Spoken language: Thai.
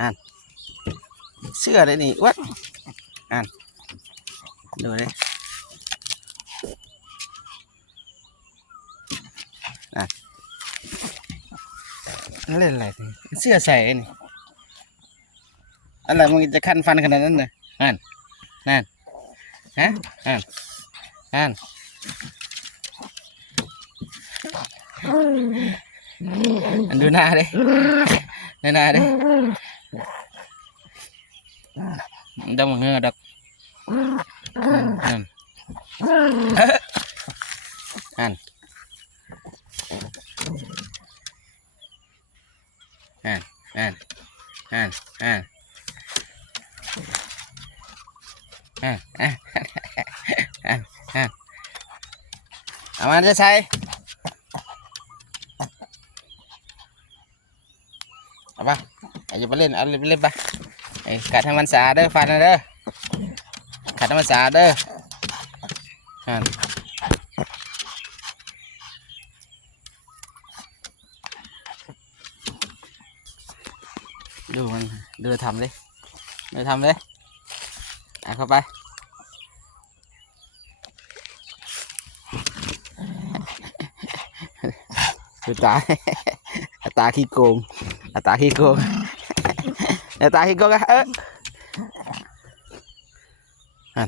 อ่านเสื้อเลยนี่วัดอ่านดูเลยอ่านเล่นอะไรเสื้อใส่นี่อะไรมึงจะขั้นฟันขนาดนั้นเลยอ่านนั่นฮะอ่านอ่านดูหน้าดิหน้าดิดำเงือดักอ่านอ่านอ่านอ่านอ่านอ่านอ่านอ่านอ่านเอามาจะใช้เอาปะอย่าไปเล่นเอาไปเล่นปะกัดให้มันสะอาดเด้อฟันนะเด้อกัดให้มันสะอาดเด้ออ่านดูมันดูทำเลยดูทำเลยเข้าไปดูตาตาขี้โกงตาขี้โกงตาขี้โกงอ่ะ